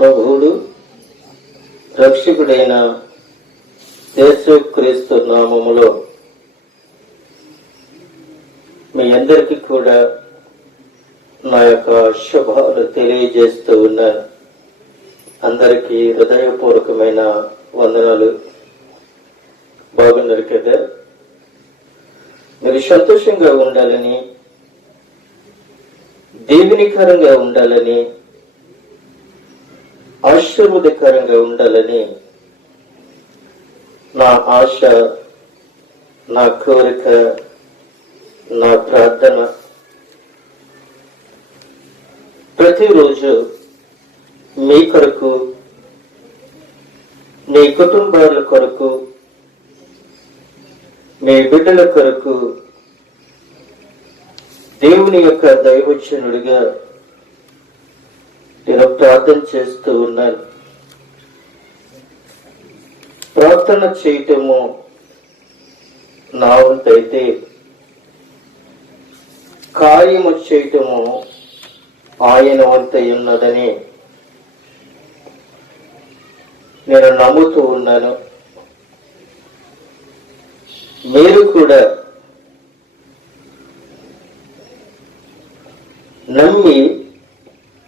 ప్రభువుడు రక్షకుడైన యేసుక్రీస్తు నామములో మీ అందరికీ కూడా నా యొక్క శుభాలు తెలియజేస్తూ ఉన్నాను. అందరికీ హృదయపూర్వకమైన వందనాలు. బాగున్నారు కదా? మీరు సంతోషంగా ఉండాలని, దీవెనికరంగా ఉండాలని, ఆశీర్వాదకరంగా ఉండాలని నా ఆశ, నా కోరిక, నా ప్రార్థన. ప్రతిరోజు మీ కొరకు, మీ కుటుంబాల కొరకు, మీ బిడ్డల కొరకు దేవుని యొక్క దైవజనుడిగా నేను ప్రార్థన చేస్తూ ఉన్నాను. ప్రార్థన చేయటము నా వంతైతే, కార్యము చేయటము ఆయన వంతై ఉన్నదని నేను నమ్ముతూ ఉన్నాను. మీరు కూడా నమ్మి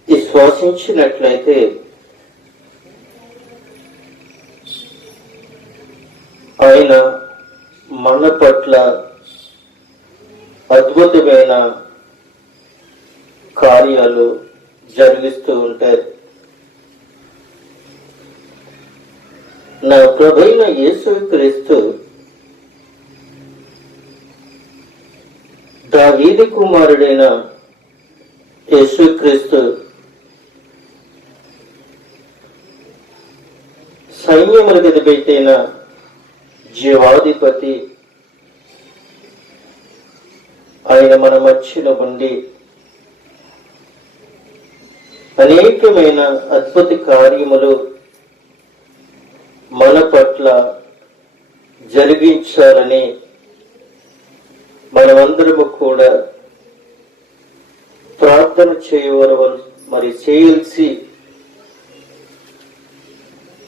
విశ్వసించినట్లయితే ఆయన మన పట్ల అద్భుతమైన కార్యాలు జరిగిస్తూ ఉంటారు. నా ప్రభువైన యేసుక్రీస్తు దావీదు కుమారుడైన యేసుక్రీస్తు సైన్యములకు అధిపతైన జీవాధిపతి ఆయన మన మధ్యలో ఉండి అనేకమైన అద్భుత కార్యములు మన పట్ల జరిగించాలని మనమందరము కూడా ప్రార్థన చేయాల్సి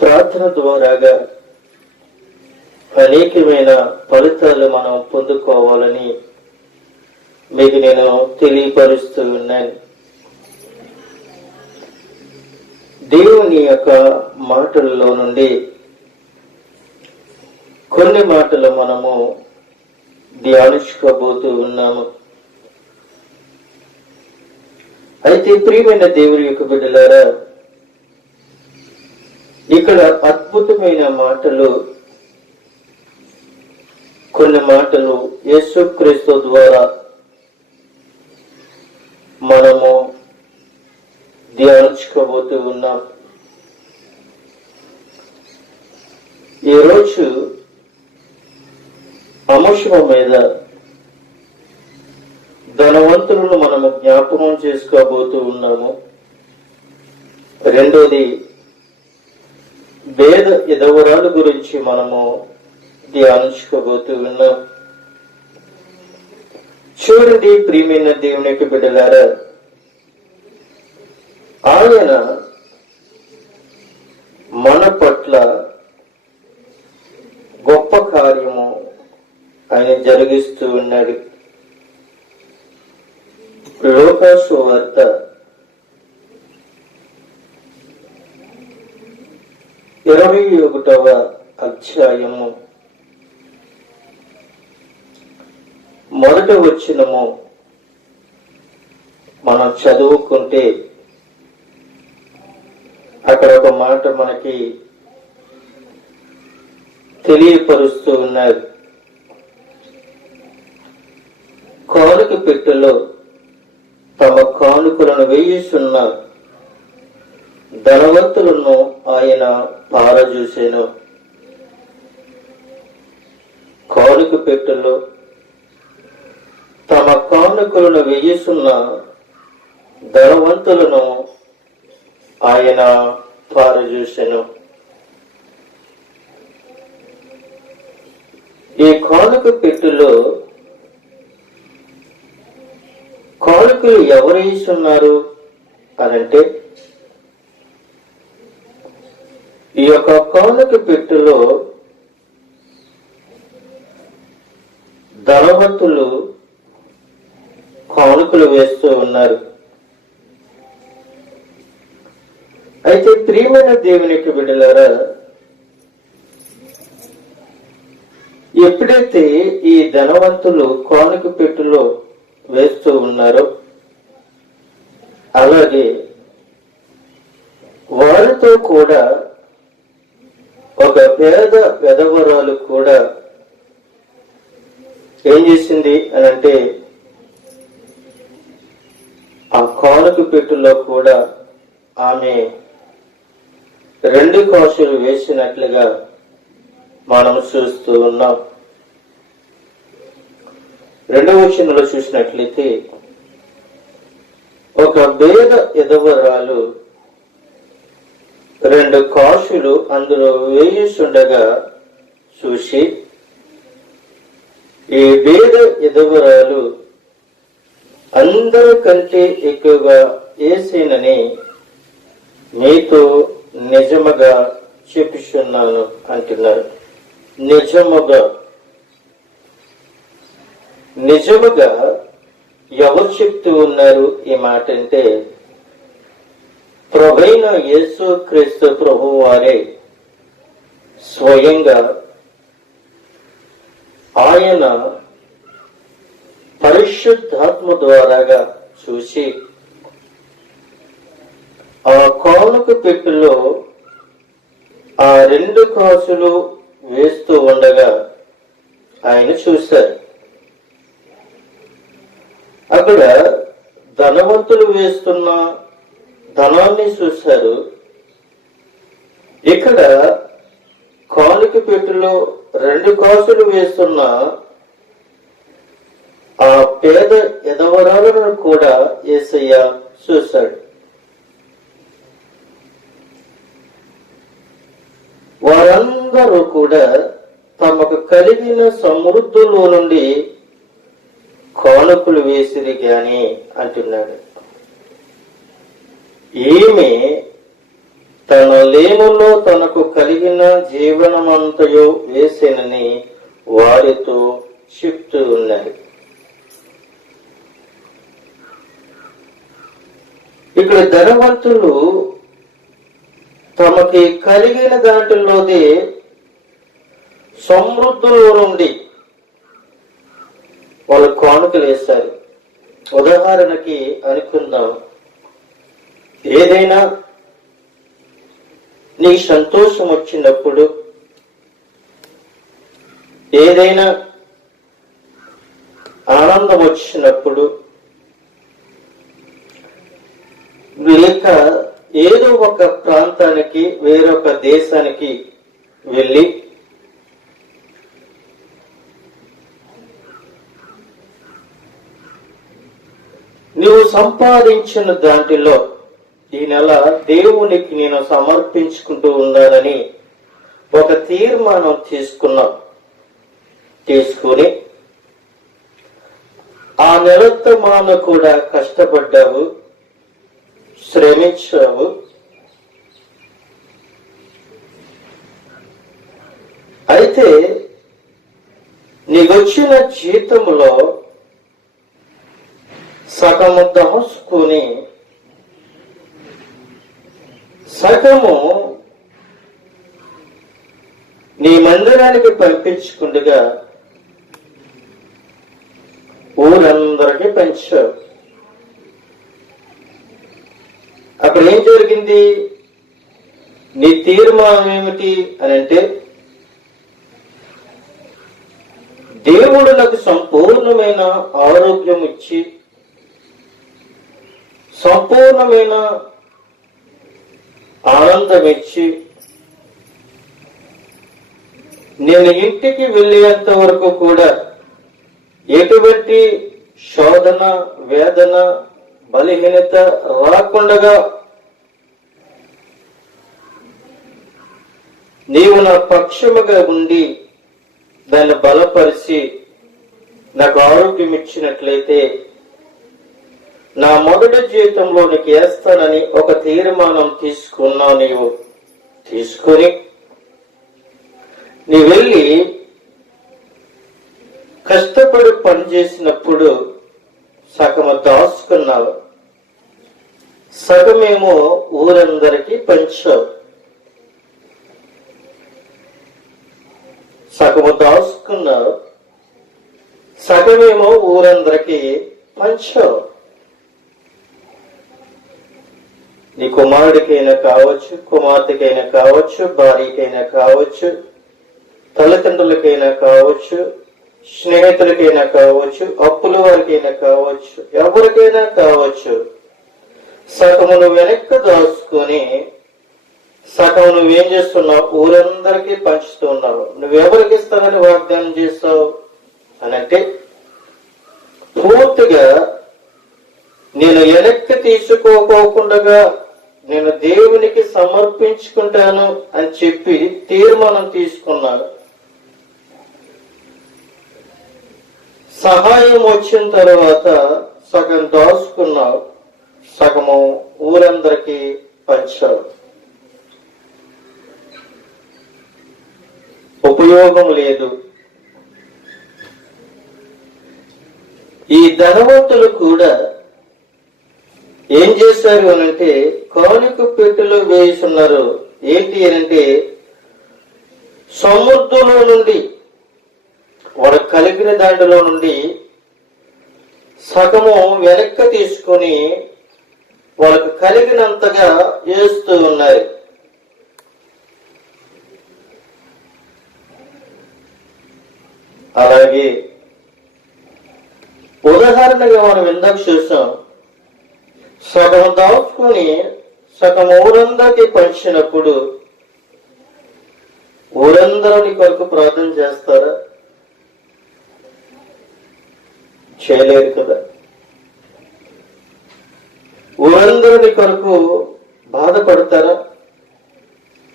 ప్రార్థన ద్వారాగా అనేకమైన ఫలితాలు మనం పొందుకోవాలని మీకు నేను తెలియపరుస్తూ ఉన్నాను. దేవుని యొక్క మాటల్లో నుండి కొన్ని మాటలు మనము ధ్యానించుకోబోతూ ఉన్నాము. అయితే ప్రియమైన దేవుని యొక్క బిడ్డలారా, ఇక్కడ అద్భుతమైన మాటలు, కొన్ని మాటలు యేసుక్రీస్తు ద్వారా మనము ధ్యానించుకోబోతూ ఉన్నాం. ఈరోజు అంశం మీద ధనవంతులను మనము జ్ఞాపకం చేసుకోబోతూ ఉన్నాము. రెండోది వేద విధవరాలు గురించి మనము ధ్యానించుకోబోతూ ఉన్నాం. చూడండి ప్రియమైన దేవుని యొక్క బిడ్డలారా, ఆయన మన పట్ల గొప్ప కార్యము ఆయన జరిగిస్తూ ఉన్నాడు. లూకా సువార్త 21వ అధ్యాయము 1వ వచనము మనం చదువుకుంటే అక్కడ ఒక మాట మనకి తెలియపరుస్తూ ఉన్నారు. కానుక పెట్టెలో తమ కానుకలను వేయుచున్న ధనవంతులను ఆయన పారజూసెను. కానుక పెట్టెలో తమ కానుకలను వేయుచున్న ధనవంతులను ఆయన పారజూసెను. ఈ కానుక పెట్టెలో కానుకలు ఎవరు వేస్తున్నారు అనంటే ఈ యొక్క కానుక పెట్టులో ధనవంతులు కానుకలు వేస్తూ ఉన్నారు. అయితే ప్రియమైన దేవునికి బిడ్డలారా, ఎప్పుడైతే ఈ ధనవంతులు కానుక పెట్టులో వేస్తూ ఉన్నారో, అలాగే వారితో కూడా ఒక పేద విధవరాలు కూడా ఏం చేసింది అని అంటే, ఆ కానుక పెట్టులో కూడా ఆమె 2 కాసులు వేసినట్లుగా మనం చూస్తూ ఉన్నాం. 2వ వచనంలో చూసినట్లయితే, ఒక పేద విధవరాలు 2 కాసులు అందులో వేయుచుండగా చూసి, ఈ పేద విధవరాలు అందరికంటే ఎక్కువగా వేసేనని మీతో నిజముగా చెప్పుచున్నాను అంటున్నారు. నిజముగా ఎవరు చెప్తూ ఉన్నారు ఈ మాట అంటే, ప్రభువైన యేసు క్రీస్తు ప్రభువు వారే స్వయంగా ఆయన పరిశుద్ధాత్మ ద్వారాగా చూసి ఆ కానుక పెట్టులో ఆ 2 కాసులు వేస్తూ ఉండగా ఆయన చూశారు. అక్కడ ధనవంతులు వేస్తున్న ధనాన్ని చూశారు. ఇక్కడ కానుక పెట్టులో 2 కాసులు వేస్తున్న ఆ పేద విధవరాలను కూడా యేసయ్య చూశాడు. వారందరూ కూడా తమకు కలిగిన సమృద్ధిలో నుండి కానుకలు వేసిరి గాని అంటున్నాడు. ఈమె తన లేములో తనకు కలిగిన జీవనమంతయో వేసేనని వారితో చెప్తూ ఉన్నారు. ఇక్కడ ధనవంతులు తమకి కలిగిన దాంట్లోది సమృద్ధిలో నుండి వాళ్ళు కానుకలు వేస్తారు. ఉదాహరణకి అనుకుందాం, ఏదైనా నీ సంతోషం వచ్చినప్పుడు, ఏదైనా ఆనందం వచ్చినప్పుడు, లేక ఏదో ఒక ప్రాంతానికి వేరొక దేశానికి వెళ్ళి నువ్వు సంపాదించిన దాంట్లో ఈ నెల దేవునికి నేను సమర్పించుకుంటూ ఉన్నానని ఒక తీర్మానం తీసుకుని ఆ నెలత్తమాన కూడా కష్టపడ్డావు, శ్రమించావు. అయితే నీకొచ్చిన జీతంలో సగము దాచుకుని సగము నీ మందిరానికి పంపించుకుండగా ఊరందరికీ పంచావు. అక్కడ ఏం జరిగింది? నీ తీర్మానం ఏమిటి అని అంటే, దేవుడు నాకు సంపూర్ణమైన ఆరోగ్యం ఇచ్చి, సంపూర్ణమైన ఆనందం ఇచ్చి, నేను ఇంటికి వెళ్ళేంత వరకు కూడా ఎటువంటి శోధన, వేదన, బలహీనత రాకుండా నీవు నా పక్షముగా ఉండి దాన్ని బలపరిచి నాకు ఆరోగ్యం ఇచ్చినట్లయితే నా మొదటి జీవితంలో నీకు వేస్తానని ఒక తీర్మానం తీసుకున్నావు. నీవు తీసుకొని నీ వెళ్ళి కష్టపడి పని చేసినప్పుడు సగము దాచుకున్నావు, సగమేమో ఊరందరికీ పంచావు. సగము దాచుకున్నావు, సగమేమో ఊరందరికీ పంచావు. నీ కుమారుడికైనా కావచ్చు, కుమార్తెకైనా కావచ్చు, భార్యకైనా కావచ్చు, తల్లిదండ్రులకైనా కావచ్చు, స్నేహితులకైనా కావచ్చు, అప్పుల వారికైనా కావచ్చు, ఎవరికైనా కావచ్చు. సగము నువ్వు వెనక్కి దాచుకొని సగం నువ్వేం చేస్తున్నావు? ఊరందరికీ పంచుతున్నావు. నువ్వెవరికి ఇస్తానని వాగ్దానం చేస్తావు అని అంటే, పూర్తిగా నేను వెనక్కి తీసుకోకుండా నేను దేవునికి సమర్పించుకుంటాను అని చెప్పి తీర్మానం తీసుకున్నాను. సహాయం వచ్చిన తర్వాత సగం దాచుకున్నావు, సగము ఊరందరికీ పంచావు. ఉపయోగం లేదు. ఈ ధనవంతులు కూడా ఏం చేశారు అనంటే కానుక పెట్టెలో వేస్తున్నారు. ఏంటి అనంటే సముద్రంలో నుండి వాళ్ళకు కలిగిన దాంట్లో నుండి సగము వెనక్కి తీసుకొని వాళ్ళకు కలిగినంతగా వేస్తూ ఉన్నారు. అలాగే ఉదాహరణగా మనం ఇందాక చూసాం, సగం దాచుకొని సగం ఊరందరికీ పంచినప్పుడు ఊరందరిని కొరకు ప్రార్థన చేస్తారా? చేయలేరు కదా. ఊరందరిని కొరకు బాధపడతారా?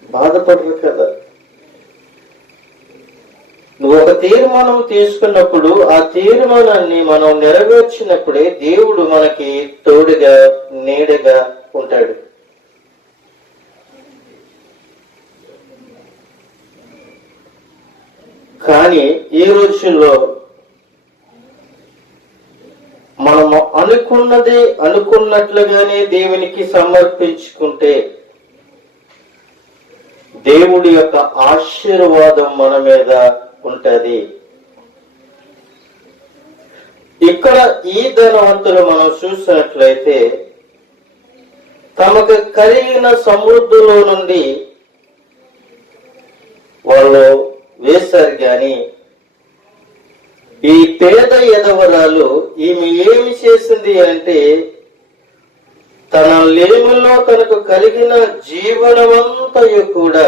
బాధపడరు కదా. నువ్వు ఒక తీర్మానం తీసుకున్నప్పుడు ఆ తీర్మానాన్ని మనం నెరవేర్చినప్పుడే దేవుడు మనకి తోడుగా నీడగా ఉంటాడు. కానీ ఈ రోజుల్లో మనము అనుకున్నది అనుకున్నట్లుగానే దేవునికి సమర్పించుకుంటే దేవుడి యొక్క ఆశీర్వాదం మన మీద ఉంటది. ఇక్కడ ఈ ధనవంతులు మనం చూసినట్లయితే తమకు కలిగిన సమృద్ధిలో నుండి వాళ్ళు వేశారు. గాని ఈ పేద ఎదవరాలు ఈమె ఏమి చేసింది అంటే తన లేములో తనకు కలిగిన జీవనమంతయు కూడా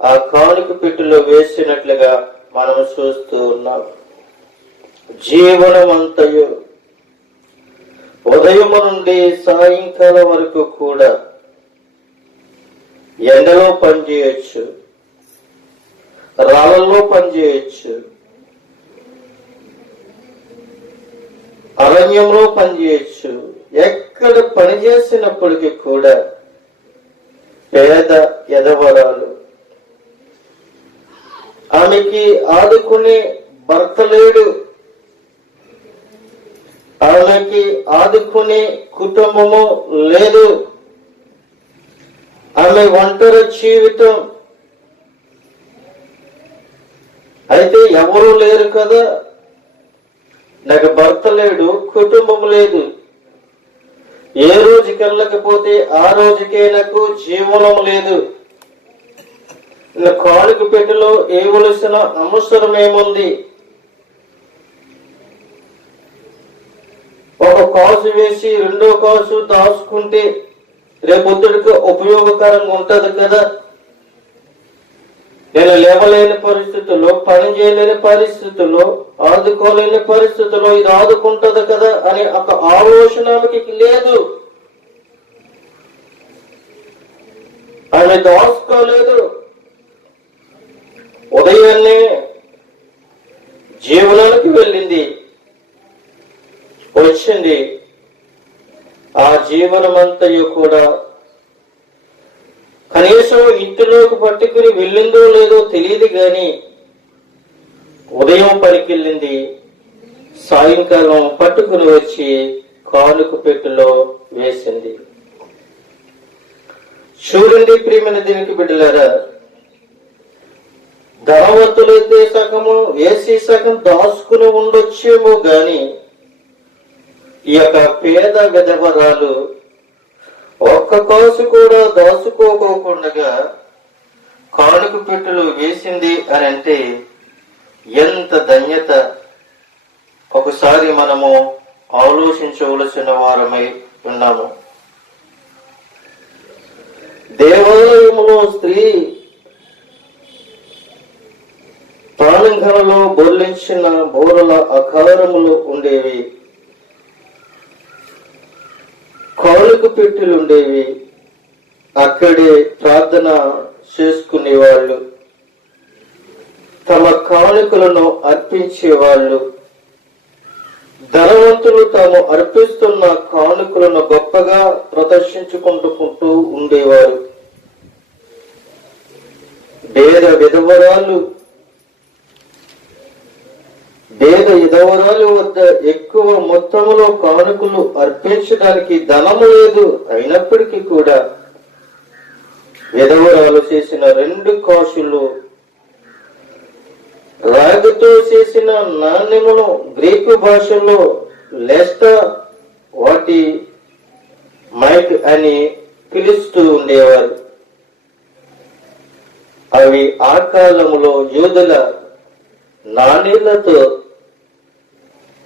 ఆ కానుక పెట్టెలో వేసినట్లుగా మనం చూస్తూ ఉన్నాం. జీవనమంతయు ఉదయం నుండి సాయంకాలం వరకు కూడా ఎండలో పనిచేయచ్చు, రాళ్ళల్లో పనిచేయచ్చు, అరణ్యంలో పనిచేయచ్చు. ఎక్కడ పనిచేసినప్పటికీ కూడా పేద ఎదవరాలు, ఆమెకి ఆదుకునే భర్త లేడు, ఆమెకి ఆదుకునే కుటుంబము లేదు, ఆమె ఒంటరి జీవితం. అయితే ఎవరూ లేరు కదా, నాకు భర్త లేడు, కుటుంబం లేదు, ఏ రోజుకి వెళ్ళకపోతే ఆ రోజుకే నాకు జీవనం లేదు, కానుక పెట్టెలో ఏవలసిన అవసరం ఏముంది? ఒక కాసు వేసి రెండో కాసు దాచుకుంటే రేపొద్దుడికి ఉపయోగకరంగా ఉంటది కదా. నేను లేవలేని పరిస్థితుల్లో, పని చేయలేని పరిస్థితుల్లో, ఆదుకోలేని పరిస్థితుల్లో ఇది ఆదుకుంటది కదా అనే ఒక ఆలోచన ఆమెకి లేదు. ఆమె దాచుకోలేదు. ఉదయాన్నే జీవనానికి వెళ్ళింది, వచ్చింది. ఆ జీవనమంతయు కూడా కనీసం ఇంటిలోకి పట్టుకుని వెళ్ళిందో లేదో తెలియదు గాని ఉదయం పనికెళ్ళింది, సాయంకాలం పట్టుకుని వచ్చి కానుక పెట్టెలో వేసింది. చూడండి ప్రియమైన దీనికి బిడ్డలారా, ధనవంతులైతే సగము వేసి సగం దాచుకుని ఉండొచ్చేమో గాని ఈ యొక్క పేద విధవరాలు ఒక్క కాసు కూడా దాచుకోకుండా కానుక పెట్టెలు వేసింది అని అంటే ఎంత ధన్యత! ఒకసారి మనము ఆలోచించవలసిన వారమై ఉన్నాము. దేవాలయములో స్త్రీ ప్రాణంఘనలో బొర్లించిన బోరల ఆకారములు ఉండేవి, కానుక పెట్టెలుండేవి. అక్కడే ప్రార్థన చేసుకునేవాళ్ళు, తమ కానుకలను అర్పించేవాళ్ళు. ధనవంతులు తాము అర్పిస్తున్న కానుకలను గొప్పగా ప్రదర్శించుకుంటూ ఉండేవారు. పేద విధవరాలు వద్ద ఎక్కువ మొత్తంలో కానుకలు అర్పించడానికి ధనము లేదు. అయినప్పటికీ కూడా విధవరాలు చేసిన 2 కాసులు రాగితో చేసిన నాణ్యమును గ్రీకు భాషలో లెస్టా వాటి మైక్ అని పిలుస్తూ ఉండేవారు. అవి ఆ కాలములో యూదుల నాణ్యాలతో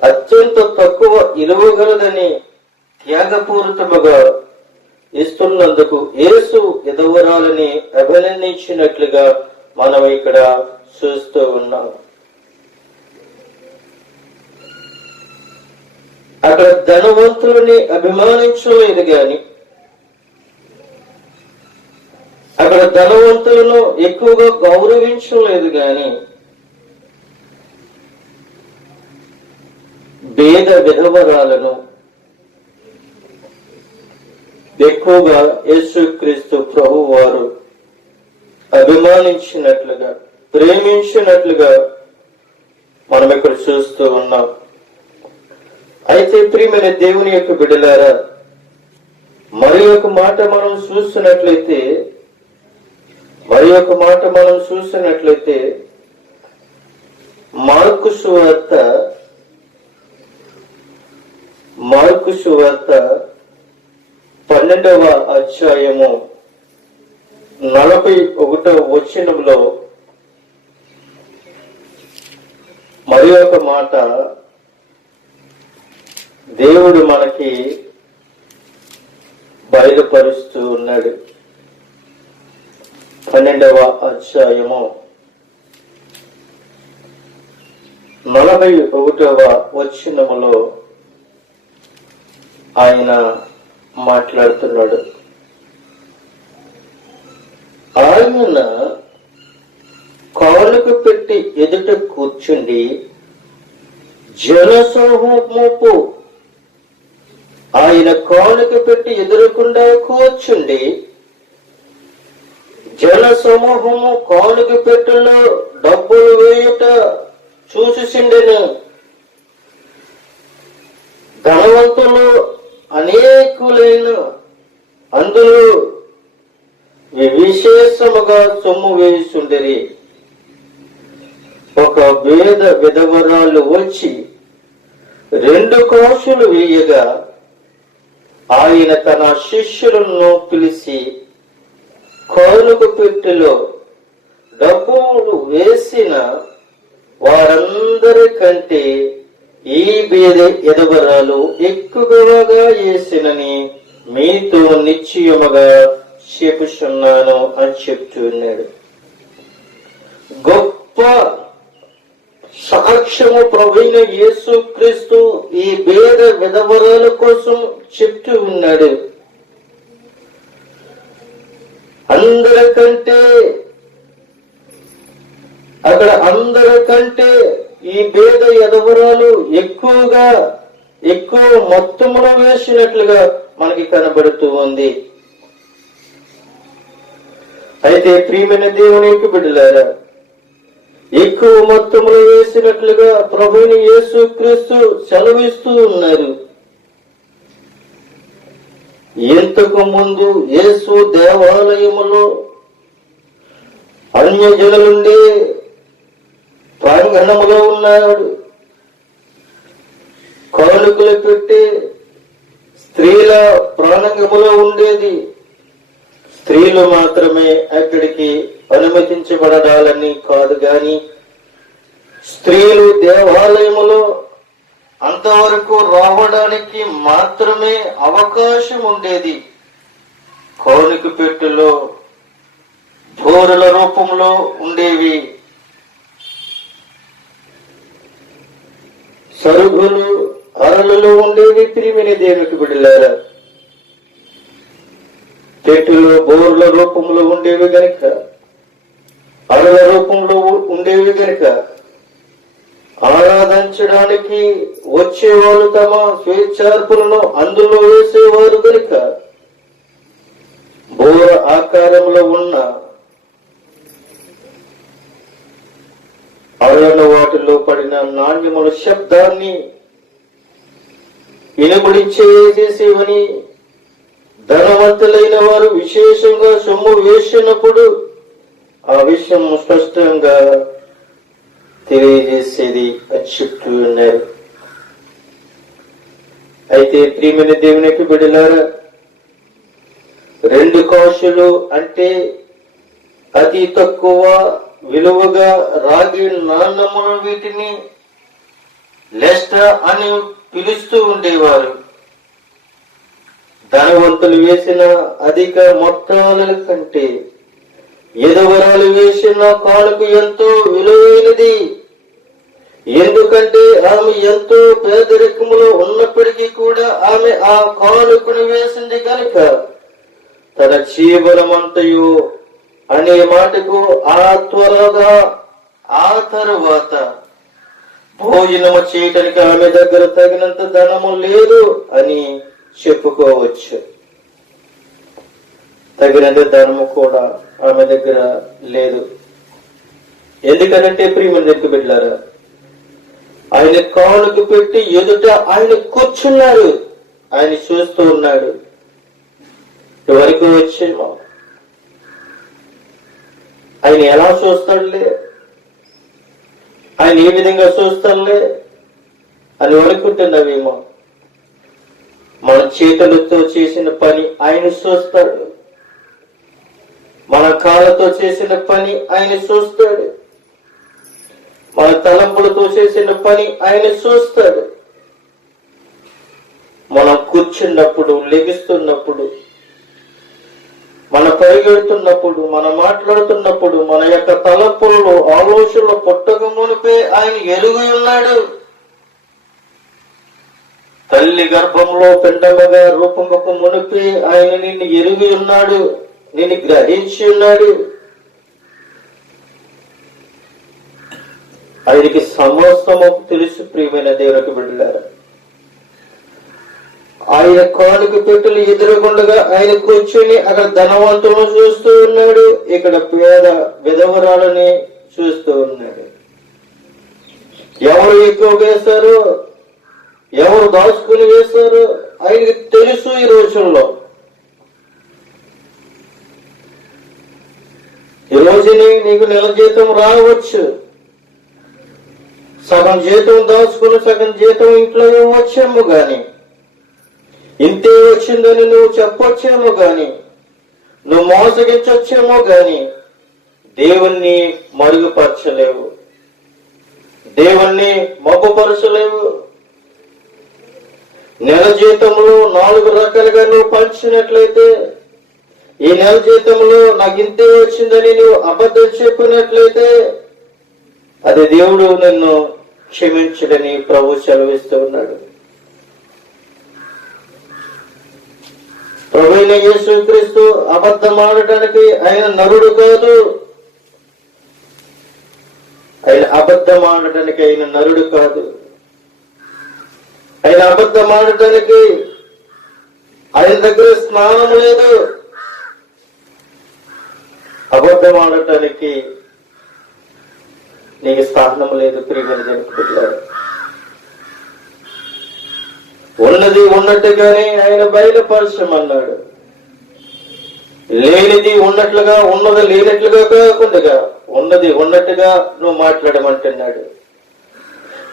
అత్యంత తక్కువ విలువగలదని త్యాగపూరితముగా ఇస్తున్నందుకు యేసు విధవరాలని అభినందించినట్లుగా మనం ఇక్కడ చూస్తూ ఉన్నాం. అక్కడ ధనవంతులని అభిమానించలేదు గాని, అక్కడ ధనవంతులను ఎక్కువగా గౌరవించలేదు గాని, పేద విధవరాలను ఎక్కువగా యేసుక్రీస్తు ప్రభు వారు అభిమానించినట్లుగా, ప్రేమించినట్లుగా మనం ఇక్కడ చూస్తూ ఉన్నాం. అయితే ప్రియమైన దేవుని యొక్క బిడ్డలారా, మరి ఒక మాట మనం చూసినట్లయితే మార్కు సువార్త 12వ అధ్యాయము 41వ వచనంలో మరి ఒక మాట దేవుడు మనకి బయలుపరుస్తూ ఉన్నాడు. 12వ అధ్యాయము 41వ వచనములో ఆయన మాట్లాడుతున్నాడు. ఆయన కానుక పెట్టి ఎదుట కూర్చుండి జనసమూహము ఆయన కానుక పెట్టి ఎదురకుండా కూర్చుండి జనసమూహము కానుక పెట్టెలో డబ్బులు వేయుట చూసిండెను. ధనవంతులు అనేకులైన అందులో విశేషముగా సొమ్ము వేస్తుండేది. ఒక పేద విధవరాలు వచ్చి 2 కాసులు వేయగా ఆయన తన శిష్యులను పిలిచి కానుక పెట్టెలో డబ్బులు వేసిన వారందరికంటే ఈ పేద విధవరాలు ఎక్కువగా వేసినని మీతో నిశ్చయముగా చెప్పుచున్నాను అని చెప్తున్నాడు. గొప్ప సాక్ష్యము ప్రభువైన యేసుక్రీస్తు ఈ పేద విధవరాల కోసం చెప్తూ ఉన్నాడు. అందరికంటే ఈ పేద విధవరాలు ఎక్కువ మొత్తములో వేసినట్లుగా మనకి కనబడుతూ ఉంది. అయితే ప్రియమైన దేవుని యొక్క బిడ్డలారా, ఎక్కువ మొత్తంలో వేసినట్లుగా ప్రభువుని యేసు క్రీస్తు సెలవిస్తూ ఉన్నారు. ఇంతకు ముందు యేసు దేవాలయములో అన్యజనులుండే ప్రాంగణములో ఉన్నాడు. కానుకలు పెట్టి స్త్రీల ప్రాణంగములో ఉండేది. స్త్రీలు మాత్రమే అక్కడికి అనుమతించబడాలని కాదు గాని, స్త్రీలు దేవాలయములో అంతవరకు రావడానికి మాత్రమే అవకాశం ఉండేది. కానుక పెట్టులో బోరుల రూపంలో ఉండేవి. సరుగులు అరలలో ఉండేవి. ప్రియమైన దేవునికి బిడ్డలారా, చెట్టులో బోర్ల రూపంలో ఉండేవి గనుక, అరల రూపంలో ఉండేవి గనుక ఆరాధించడానికి వచ్చేవాళ్ళు తమ స్వేచ్ఛార్పులను అందులో వేసేవారు గనుక బోర ఆకారంలో ఉన్న అరల వాటిలో పడిన నాణ్యముల శబ్దాన్ని వినబడించేసేవని ధనవంతులైన వారు విశేషంగా సొమ్ము వేసినప్పుడు ఆ విషయం స్పష్టంగా తెలియజేసేది అని చెప్తూ ఉన్నారు. అయితే ప్రియమైన దేవునికి బిడ్డలారా, 2 కాసులు అంటే అతి తక్కువ విలువగా రాగి నాణ్యముల వీటిని లెస్టా అని పిలుస్తూ ఉండేవారు. ధనవంతులు వేసిన అధిక మొత్తాల కంటే ఎదవరాలు వేసిన కానుక ఎంతో విలువైనది. ఎందుకంటే ఆమె ఎంతో పేదరికములో ఉన్నప్పటికీ కూడా ఆమె ఆ కానుకను వేసింది కనుక తన జీవనమంతయు అనే మాటకు ఆ త్వరగా ఆ తరువాత భోజనము చేయటానికి ఆమె దగ్గర తగినంత ధనము లేదు అని చెప్పుకోవచ్చు. తగినంత ధనము కూడా ఆమె దగ్గర లేదు. ఎందుకనంటే ప్రియమైన దగ్గర బిడ్డలారా, ఆయన కానుక పెట్టి ఎదుట ఆయన కూర్చున్నాడు. ఆయన చూస్తూ ఉన్నాడు. ఎవరికి వచ్చేమో ఆయన ఎలా చూస్తాడులే, ఆయన ఏ విధంగా చూస్తాడులే అని అనుకుంటున్నావేమో. మన చేతులతో చేసిన పని ఆయన చూస్తాడు. మన కాళ్ళతో చేసిన పని ఆయన చూస్తాడు. మన తలంపులతో చేసిన పని ఆయన చూస్తాడు. మనం కూర్చున్నప్పుడు, లెగిస్తున్నప్పుడు, మన పరిగెడుతున్నప్పుడు, మనం మాట్లాడుతున్నప్పుడు, మన యొక్క తలంపులలో ఆలోచనలు పుట్టక మునిపే ఆయన ఎరుగి ఉన్నాడు. తల్లి గర్భంలో పిండముగా రూపముకు మునిపే ఆయన నిన్ను ఎరుగి ఉన్నాడు, నిన్ను గ్రహించి ఉన్నాడు. ఆయనకి సమస్తము తెలుసు. ప్రియమైన దేవునికి బిడ్డలారా, ఆయన కానుక పెట్టులు ఎదురుగుండగా ఆయన కూర్చొని అక్కడ ధనవంతులను చూస్తూ ఉన్నాడు, ఇక్కడ పేద విధవరాలని చూస్తూ ఉన్నాడు. ఎవరు ఎక్కువ వేశారో, ఎవరు దాచుకుని వేశారో ఆయనకి తెలుసు. ఈ రోజుల్లో ఈ రోజుని నీకు నెల జీతం రావచ్చు, సగం జీతం దాచుకుని సగం జీతం ఇంట్లో ఇవ్వచ్చేమో గాని, ఇంతే వచ్చిందని నువ్వు చెప్పొచ్చేమో గాని, నువ్వు మోసగించొచ్చేమో గాని దేవుణ్ణి మరుగుపరచలేవు, దేవుణ్ణి మబ్బుపరచలేవు. నెల జీతంలో 4 రకాలుగా నువ్వు పంచినట్లయితే, ఈ నెల జీతంలో నాకు ఇంతే వచ్చిందని నువ్వు అబద్ధం చెప్పినట్లయితే అది దేవుడు నిన్ను క్షమించడని ప్రభు సెలవిస్తూ ఉన్నాడు. ప్రభువైన యేసుక్రీస్తు అబద్ధం ఆడటానికి ఆయన నరుడు కాదు. ఆయన అబద్ధం ఆడటానికి ఆయన నరుడు కాదు. ఆయన అబద్ధం ఆడటానికి ఆయన దగ్గర స్నానం లేదు. అబద్ధం ఆడటానికి నీకు స్థానం లేదు ప్రియమైన జనకులారా. ఉన్నది ఉన్నట్టుగానే ఆయన బయలుపరచమన్నాడు. లేనిది ఉన్నట్లుగా, ఉన్నది లేనట్లుగా కాకుండా ఉన్నది ఉన్నట్టుగా నువ్వు మాట్లాడమంటున్నాడు.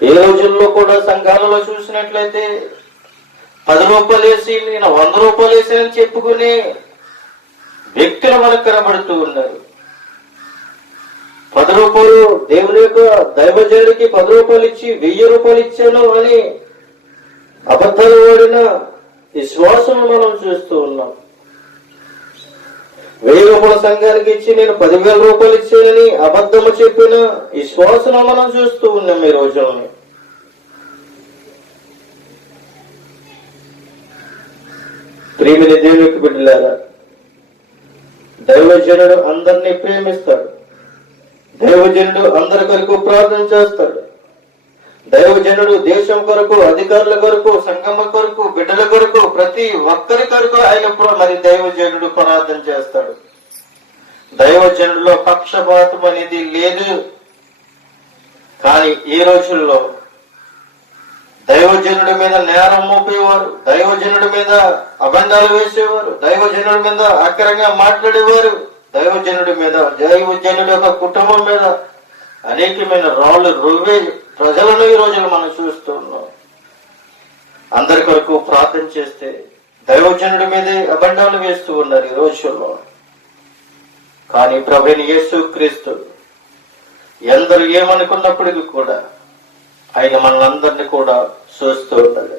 ఏ రోజుల్లో కూడా సంఘాలలో చూసినట్లయితే 10 రూపాయలు వేసి నేను 100 రూపాయలు వేసి అని చెప్పుకునే వ్యక్తులు మనకు కనబడుతూ ఉన్నారు. 10 రూపాయలు దేవుని యొక్క దైవజనుడికి 10 రూపాయలు ఇచ్చి 1000 రూపాయలు ఇచ్చాను అని అబద్ధాలు వాడిన విశ్వాసం మనం చూస్తూ ఉన్నాం. 1000 రూపాయల సంఘానికి ఇచ్చి నేను 10,000 రూపాయలు ఇచ్చానని అబద్ధము చెప్పిన విశ్వాసం మనం చూస్తూ ఉన్నాం ఈ రోజుల్ని. ప్రియమైన దేవునికి బిడ్డలారా, దైవజనుడు అందరినీ ప్రేమిస్తాడు. దైవజనుడు అందరి కొరకు ప్రార్థన చేస్తాడు. దైవజనుడు దేశం కొరకు, అధికారుల కొరకు, సంఘం కొరకు, బిడ్డల కొరకు, ప్రతి ఒక్కరి కొరకు ఆయన మరి దైవజనుడు ప్రార్థన చేస్తాడు. దైవజనుడిలో పక్షపాతం అనేది లేదు. కానీ ఈ రోజుల్లో దైవజనుడి మీద నేరం మోపేవారు, దైవజనుడి మీద అబంధాలు వేసేవారు, దైవజనుడి మీద అక్రంగా మాట్లాడేవారు, దైవజనుడి మీద, దైవజనుడి యొక్క కుటుంబం మీద అనేకమైన రాళ్ళు రువ్వే ప్రజలను ఈ రోజులు మనం చూస్తూ ఉన్నాం. అందరి కొరకు ప్రార్థన చేస్తే దైవజనుడి మీదే అబండాలు వేస్తూ ఉన్నారు ఈ రోజుల్లో. కానీ ప్రభువైన యేసుక్రీస్తు ఎందరు ఏమనుకున్నప్పటికీ కూడా ఆయన మనందరినీ కూడా చూస్తూ ఉన్నాడు.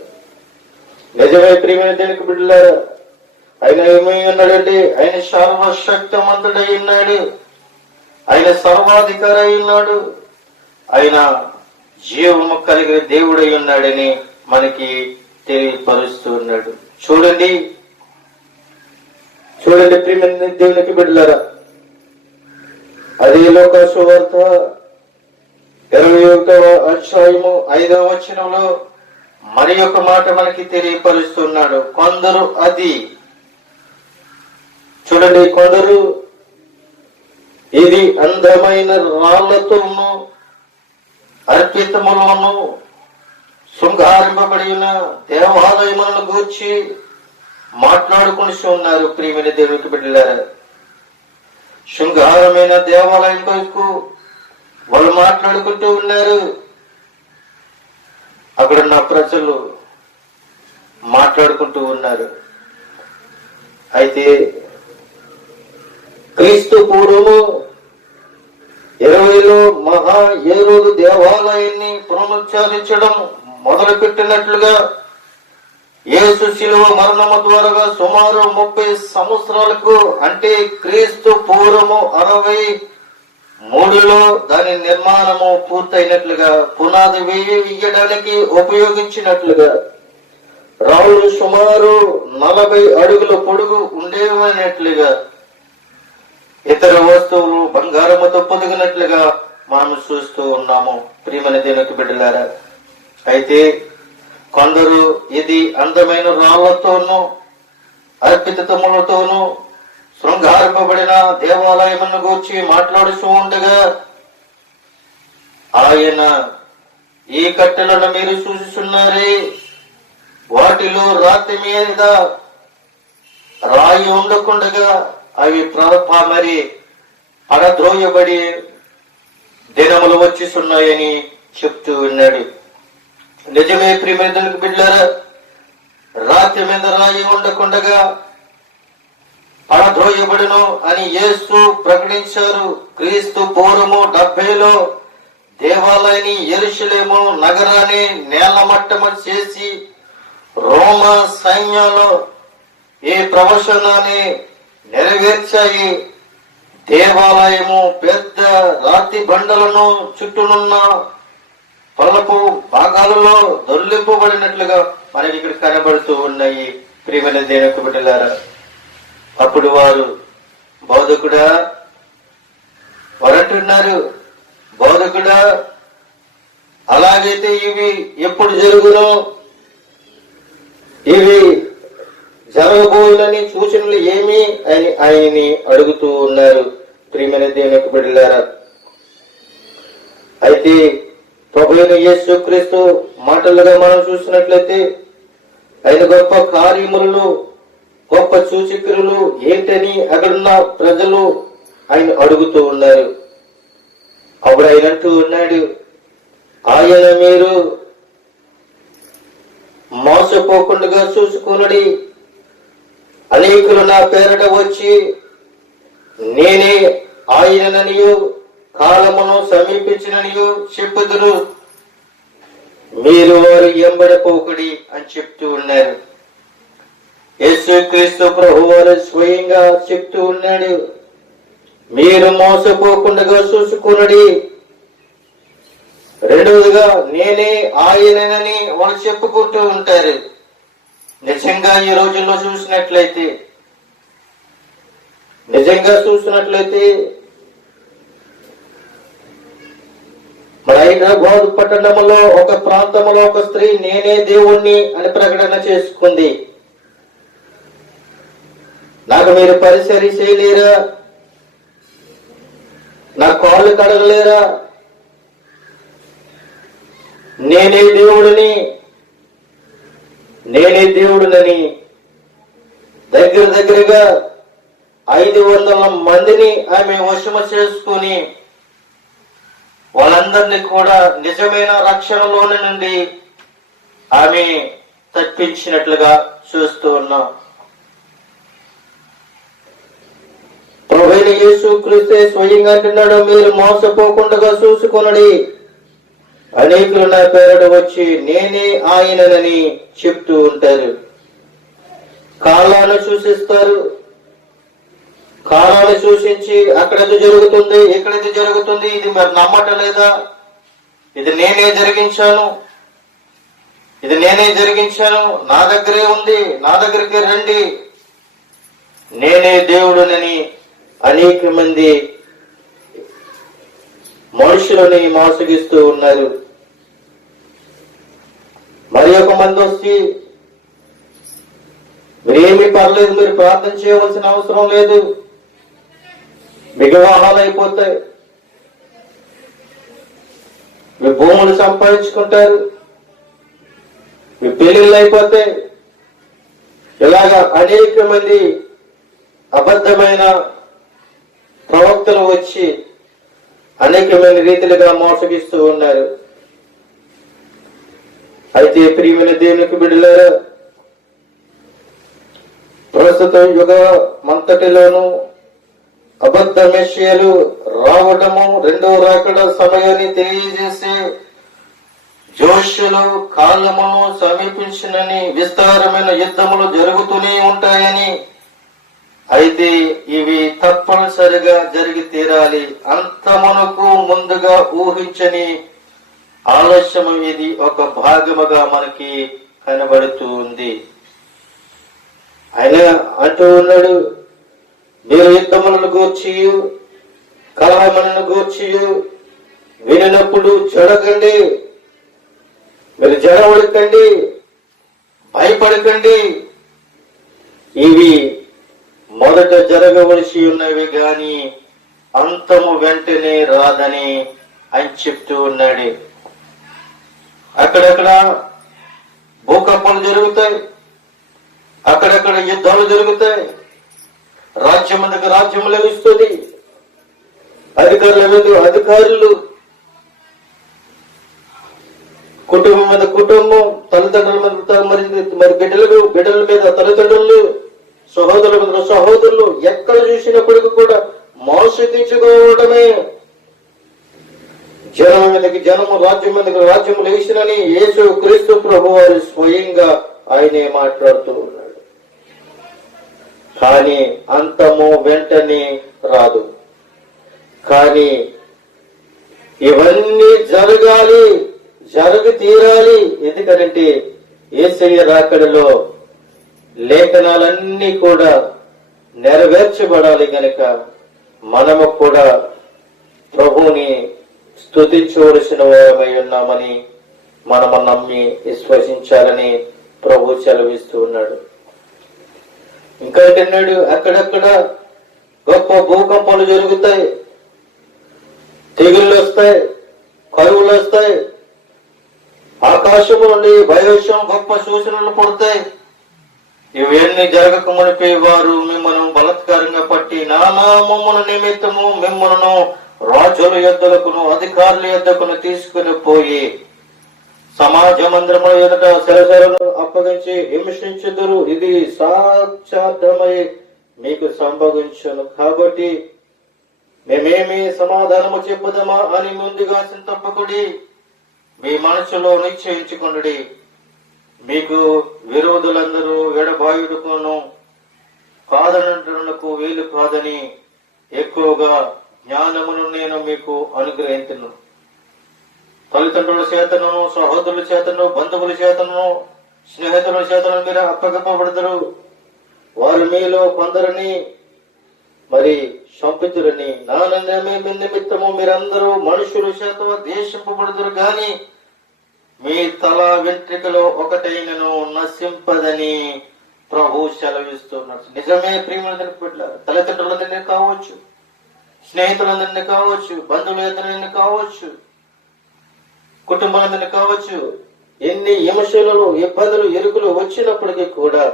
నిజమే ప్రియమైన దేవునికి బిడ్డలారా, ఆయన ఏమై ఉన్నాడంటే ఆయన సర్వశక్తిమంతుడై ఉన్నాడు. ఆయన సర్వాధికారి అయి ఉన్నాడు. ఆయన జీవము కలిగిన దేవుడై ఉన్నాడని మనకి తెలియపరుస్తూ ఉన్నాడు. చూడండి ప్రియమైన దేవునికి బిడ్డలారా, అదే లోకా సువార్త 21వ అధ్యాయము 5వ వచనంలో మరి ఒక మాట మనకి తెలియపరుస్తున్నాడు. కొందరు చూడండి, కొందరు ఇది అందమైన రాళ్లతోనూ అర్పితములను శృంగారింపబడిన దేవాలయములను గూర్చి మాట్లాడుకుని ఉన్నారు. ప్రియమైన దేవునికి బిడ్డలారా, శృంగారమైన దేవాలయం కొరకు వాళ్ళు మాట్లాడుకుంటూ ఉన్నారు. అక్కడున్న ప్రజలు మాట్లాడుకుంటూ ఉన్నారు. అయితే క్రీస్తు పూర్వము 20లో మహా హేరోదు దేవాలయాన్ని పునరుద్ధరించడం మొదలు పెట్టినట్లుగా యేసు శిలువ మరణము ద్వారా సుమారు 30 సంవత్సరాలకు, అంటే క్రీస్తు పూర్వము 63లో దాని నిర్మాణము పూర్తయినట్లుగా, పునాది వేయడానికి ఉపయోగించినట్లుగా రాళ్ళు సుమారు 40 అడుగుల పొడుగు ఉండేవన్నట్లుగా, ఇతర వస్తువులు బంగారముతో పొదిగినట్లుగా మనం చూస్తూ ఉన్నాము. ప్రియమైన దేవునికి బిడ్డలారా, అయితే కొందరు ఇది అందమైన రాళ్లతోనూ అర్పితములతోనూ శృంగారింపబడిన దేవాలయమును గూర్చి మాట్లాడుతూ ఉండగా, ఆయన ఈ కట్టెలను మీరు చూస్తున్నారే, వాటిలో రాతి మీద రాయి ఉండకుండగా అవి మరి పడద్రోయబడి దినములు వచ్చిస్తున్నాయని చెప్తూ ఉన్నాడు. నిజమే ప్రియమైన బిడ్డలారా, రాతి మీద రాయి ఉండకుండగా పడద్రోయబడును అని యేసు ప్రకటించారు. క్రీస్తు పూర్వము 70లో దేవాలయాన్ని, యెరూషలేము నగరాన్ని నేలమట్టము చేసి రోమా సైన్యాలు ఈ ప్రవచనాన్ని నెరవేర్చాయి. దేవాలయము పెద్ద రాతి బండలను చుట్టూనున్న పల్లపు భాగాలలో దొర్లింపబడినట్లుగా మనకి ఇక్కడ కనబడుతూ ఉన్నాయి. ప్రియమైన దేవునికి బిడ్డలారా, అప్పుడు వారు బోధకుడా, వారంటున్నారు, బోధకుడా అలాగైతే ఇవి ఎప్పుడు జరుగునో, ఇవి జరగబోయినని సూచనలు ఏమి అని ఆయన్ని అడుగుతూ ఉన్నారు. ప్రియమైన దేవునికి బిడ్డలారా, అయితే ప్రభువైన యేసుక్రీస్తు మాటలుగా మనం చూసినట్లయితే ఆయన గొప్ప కార్యములను, గొప్ప సూచక్రియలు ఏంటని అక్కడున్న ప్రజలు ఆయన అడుగుతూ ఉన్నారు. అప్పుడు ఆయన అంటూ ఉన్నాడు, ఆయన మీరు మోసపోకుండా చూసుకునడి. అనేకులు నా పేరట వచ్చి నేనే ఆయననియు కాలమును సమీపించిననియు చెప్పుదురు, మీరు వారు ఎంబడపోకుడి అని చెప్తూ ఉన్నారు. యేసుక్రీస్తు ప్రభు వారు స్వయంగా చెప్తూ ఉన్నాడు, మీరు మోసపోకుండా చూసుకునడి. రెండవదిగా నేనే ఆయనని వాళ్ళు చెప్పుకుంటూ ఉంటారు. నిజంగా ఈ రోజుల్లో చూసినట్లయితే మన హైదరాబాద్ పట్టణంలో ఒక ప్రాంతంలో ఒక స్త్రీ నేనే దేవుణ్ణి అని ప్రకటన చేసుకుంది. నాకు మీరు పరిసరి చేయలేరా, నా కాళ్ళు కడగలేరా, నేనే దేవుడినని దగ్గరగా 500 మందిని ఆమె వశము చేసుకుని వాళ్ళందరినీ కూడా నిజమైన రక్షణలోని నుండి ఆమె తప్పించినట్లుగా చూస్తూ ఉన్నాం. ప్రభువైన యేసుక్రీస్తు స్వయంగా అంటున్నాడు, మీరు మోసపోకుండా చూసుకొనడి. అనేకులు నా పేరట వచ్చి నేనే ఆయనని చెప్తూ ఉంటారు. కాలాన్ని సూచిస్తారు. కాలాన్ని సూచించి అక్కడేదో జరుగుతుంది, ఇక్కడేదో జరుగుతుంది, ఇది మరి నమ్మటం లేదా, ఇది నేనే జరిగించాను, నా దగ్గరే ఉంది, నా దగ్గరికి రండి, నేనే దేవుడునని అనేక మంది మనుషులని మోసగిస్తూ ఉన్నారు. మరి ఒక మంది వచ్చి మీరేమీ పర్లేదు, మీరు ప్రార్థన చేయవలసిన అవసరం లేదు, మీ వివాహాలు అయిపోతాయి, మీ భూములు సంపాదించుకుంటారు, మీ పెళ్లిళ్ళు అయిపోతాయి. ఇలాగా అనేక మంది అబద్ధమైన ప్రవక్తలు వచ్చి అనేకమైన రీతిలుగా మోసగిస్తూ ఉన్నారు. అయితే ప్రియమైన దేవునికి బిడ్డలారా, ప్రస్తుత యుగమంతటిలోనూ అబద్ధ మెస్సియాలు రావడము, రెండవ రాకడ సమయాన్ని తెలియజేసే జోష్యులు కాలమును సమీపించినని, విస్తారమైన యుద్ధములు జరుగుతూనే ఉంటాయని, అయితే ఇవి తప్పనిసరిగా జరిగి తీరాలి, అంతమునకు ముందుగా ఊహించని ఆలస్యం ఇది ఒక భాగముగా మనకి కనబడుతూ ఉంది. ఆయన అంటూ ఉన్నాడు, మీరు యుద్ధములను గూర్చి కలహములను గూర్చి వినినప్పుడు జడకండి, మీరు జడవడకండి, భయపడకండి, ఇవి మొదట జరగవలసి ఉన్నవి గాని అంతము వెంటనే రాదని ఆయన చెప్తూ ఉన్నాడు. అక్కడక్కడ భూకంపాలు జరుగుతాయి, అక్కడక్కడ యుద్ధాలు జరుగుతాయి, రాజ్యం మీద రాజ్యం లభిస్తుంది, అధికారులు, కుటుంబం మీద కుటుంబం, తల్లిదండ్రుల మీద మరి బిడ్డల మీద తల్లిదండ్రులు, సహోదరుల మీద సహోదరులు, ఎక్కడ చూసినప్పటికీ కూడా మోసగించుకోవడమే. జనం మీదకి జనము, రాజ్యం మీదకి రాజ్యము లేచినని యేసు క్రీస్తు ప్రభు వారు స్వయంగా ఆయనే మాట్లాడుతూ ఉన్నాడు. కానీ అంతము వెంటనే రాదు. కానీ ఇవన్నీ జరగాలి, జరిగి తీరాలి. ఎందుకనంటే యేసయ్య రాకడలో లేఖనాలన్నీ కూడా నెరవేర్చబడాలి కనుక మనము కూడా ప్రభువుని స్తుతించవలసిన వారమై ఉన్నామని మనము నమ్మి విశ్వసించాలని ప్రభు సెలవిస్తూ ఉన్నాడు. ఇంకా అంటున్నాడు, అక్కడక్కడ గొప్ప భూకంపాలు జరుగుతాయి, తెగుళ్ళు వస్తాయి, కరువులు వస్తాయి, ఆకాశము నుండి భయవశం గొప్ప సూచనలు పడతాయి. ఇవన్నీ జరగక మునిపే వారు మిమ్మల్ని బలత్కారంగా పట్టి నా నామమున నిమిత్తము మిమ్మల్ని రాజుల యొద్దకును అధికారుల యొద్దకును తీసుకుని పోయి సమాజ మందిరముల ఎదుట శరశరను అప్పగించి హింసించుదురు. ఇది సాక్షాత్మై మీకు సంభవించును. కాబట్టి మేమేమి సమాధానము చెప్పుదామా అని ముందుగా చింతపకుడి, మీ మనసులో నిశ్చయించుకొనుడి. మీకు విరోధులందరూ ఎడబాయుడుకును కాదనకు వీలు కాదని ఎక్కువగా జ్ఞానమును నేను మీకు అనుగ్రహించును. తల్లిదండ్రుల చేతను, సహోదరుల చేతను, బంధువుల చేతను, స్నేహితుల చేతను మీరు అప్పగప్పబడతారు. వారు మీలో కొందరిని మరి చంపుతురని నా నిమిత్తము మీరందరూ మనుషుల చేత దేశింపబడదురు గాని మీ తల వెంట్రికలో ఒకటైనను నశింపదని ప్రభు సెలవిస్తున్నారు. నిజమే ప్రియమైన తల్లిదండ్రులందరినీ కావచ్చు, స్నేహితులందరినీ కావచ్చు, బంధువులందరినీ కావచ్చు, కుటుంబాలందరినీ కావచ్చు, ఎన్ని విమర్శలు, ఇబ్బందులు, ఎరుకులు వచ్చినప్పటికీ కూడా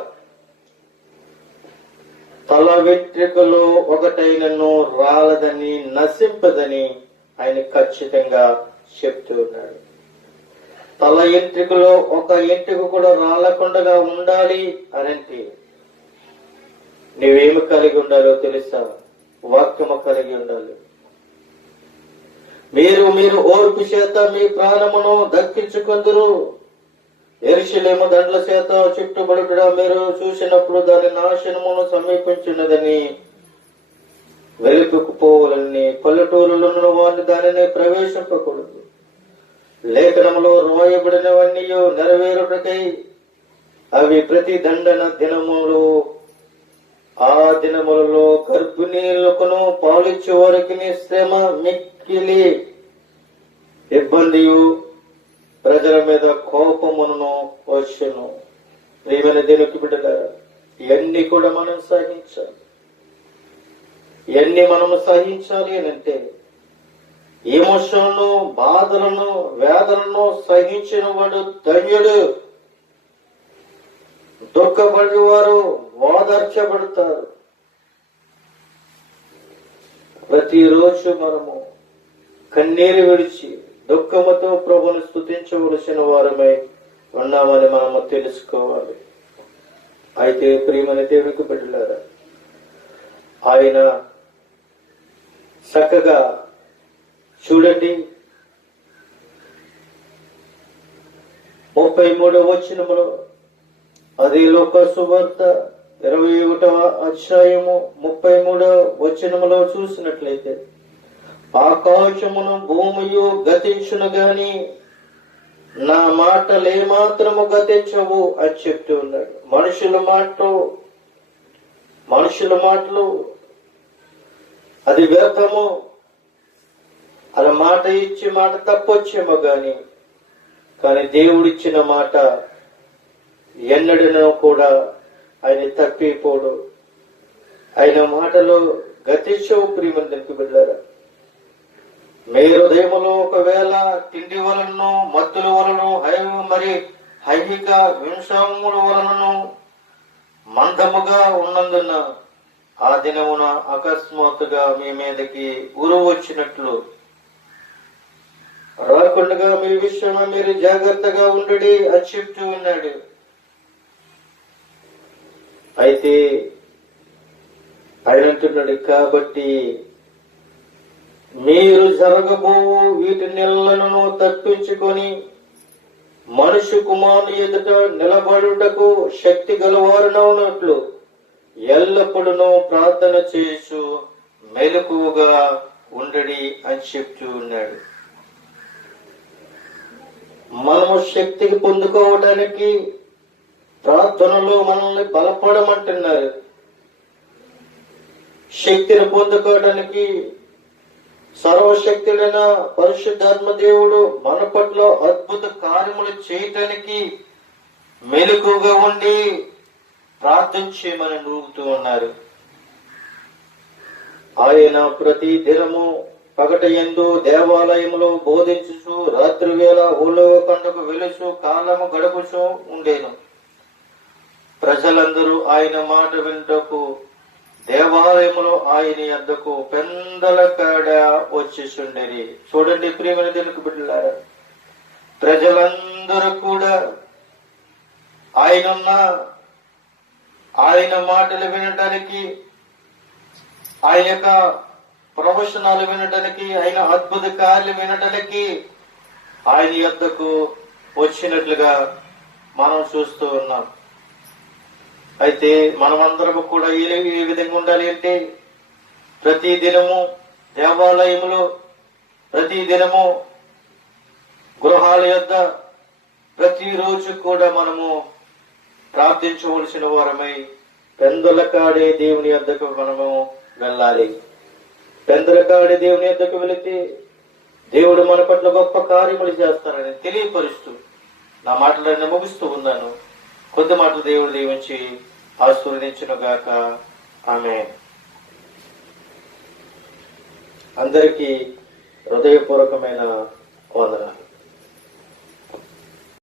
తల వెంట్రికలో ఒకటైనను రాలదని నశింపదని ఆయన ఖచ్చితంగా చెప్తూ ఉన్నాడు. తల ఎంట్రికలో ఒక ఎంట్రిక కూడా రాలకుండా ఉండాలి అనంటే నువ్వేమి కలిగి ఉండాలో తెలుసా? వాక్యము కలిగి ఉండాలి. మీరు ఓర్పు చేత మీ ప్రాణమును దక్కించుకుందరు. యెరూషలేము దండ్ల చేత చుట్టుబడుట మీరు చూసినప్పుడు దాని నాశనమును సమీపించున్నదని వెలుపుకుపోవాలని పల్లెటూరులను వారిని దానిని ప్రవేశింపకూడదు. లేఖనములో రాయబడినవన్నీ నెరవేరుటకై అవి ప్రతి దండన దినములు ఆ దినములలో గర్భిణీలకును పాలిచ్చు వారికి శ్రమ మిక్కిలి ఇబ్బందియు ప్రజల మీద కోపమును వచ్చును. ప్రియమైన దేవునికి బిడ్డలారా, ఇవన్నీ కూడా మనం సహించాలి. ఇవన్నీ మనము సహించాలి అని అంటే ఎమోషన్లను, బాధలను, వేదనను సహించిన వాడు ధన్యుడు. దుఃఖపడేవారు ఓదార్చబడతారు. ప్రతిరోజు మనము కన్నీరు విడిచి దుఃఖముతో ప్రభుని స్తుతించవలసిన వారమై ఉన్నామని మనము తెలుసుకోవాలి. అయితే ప్రియమైన దేవునికి బిడ్డలారా, ఆయన చక్కగా చూడండి 33వ వచనములో అదే లోక సువార్త 21వ అధ్యాయము 33వ వచనములో చూసినట్లయితే ఆకాశమును భూమియు గతించును గాని నా మాటలు ఏమాత్రము గతించవు అని చెప్తూ ఉన్నాడు. మనుషుల మాటలు అది వ్యర్థము. అలా మాట ఇచ్చి మాట తప్పొచ్చేమో కానీ దేవుడిచ్చిన మాట ఎన్నడనో కూడా ఆయన తప్పిపోడు. ఆయన మాటలో గతించవు. ప్రియమందరికి బిడ్డారా, మీ హృదయములో ఒకవేళ తిండి వలనను, మత్తుల వలన, మరి ఐహిక వింశముల వలనను మందముగా ఉన్నందున ఆ దినమున అకస్మాత్తుగా మీ మీదకి ఉరువు వచ్చినట్లు రాకుండా మీ విషయమై మీరు జాగ్రత్తగా ఉండడి అని చెప్తూ ఉన్నాడు. అయితే ఆయన అంటున్నాడు, కాబట్టి మీరు జరగబోవు వీటి నెలలను తప్పించుకొని మనుష్య కుమారుని ఎదుట నిలబడుటకు శక్తి గలవారునట్లు ఎల్లప్పుడూ ప్రార్థన చేసు మెలకువగా ఉండడి అని చెప్తూ ఉన్నాడు. మనము శక్తికి పొందుకోవడానికి ప్రార్థనలో మనల్ని బలపడమంటున్నారు. శక్తిని పొందుకోవడానికి సర్వశక్తుడైన పరిశుద్ధాత్మ దేవుడు మన పట్ల అద్భుత కార్యములు చేయటానికి మెలకుగా ఉండి ప్రార్థన చేయమని అడుగుతూ ఉన్నారు. ఆయన ప్రతి దినము పగట యందు దేవాలయములో బోధించుచు రాత్రి వేళ ఊళ్ళో కండకు వెలుచు కాలము గడుపుచు ఉండేను. ప్రజలందరూ ఆయన మాట వింటకు దేవాలయములో ఆయన యొద్దకు పెందల కాడ వచ్చేసుండేది. చూడండి ప్రియమైన దేవునికి బిడ్డలారా, ప్రజలందరూ కూడా ఆయన మాటలు వినటానికి, ఆయన యొక్క ప్రవచనాలు వినటానికి, ఆయన అద్భుత కార్యాలు వినటానికి ఆయన యొద్దకు వచ్చినట్లుగా మనం చూస్తూ ఉన్నాం. అయితే మనమందరము కూడా ఏ విధంగా ఉండాలి అంటే, ప్రతి దినము దేవాలయములో, ప్రతి దినము గృహాల యొద్ద, ప్రతిరోజు కూడా మనము ప్రార్థించవలసిన వారమై పెందల కాడే దేవుని యొద్దకు మనము వెళ్ళాలి. పెందల కాడే దేవుని యొద్దకు వెళితే దేవుడు మన పట్ల గొప్ప కార్యములు చేస్తారని తెలియపరుస్తూ నా మాటలన్నీ ముగిస్తూ ఉన్నాను. కొద్ది మాటలు దేవుడు దీవించి ఆశీర్వదించునుగాక. ఆమేన్. అందరికీ హృదయపూర్వకమైన వందనాలు.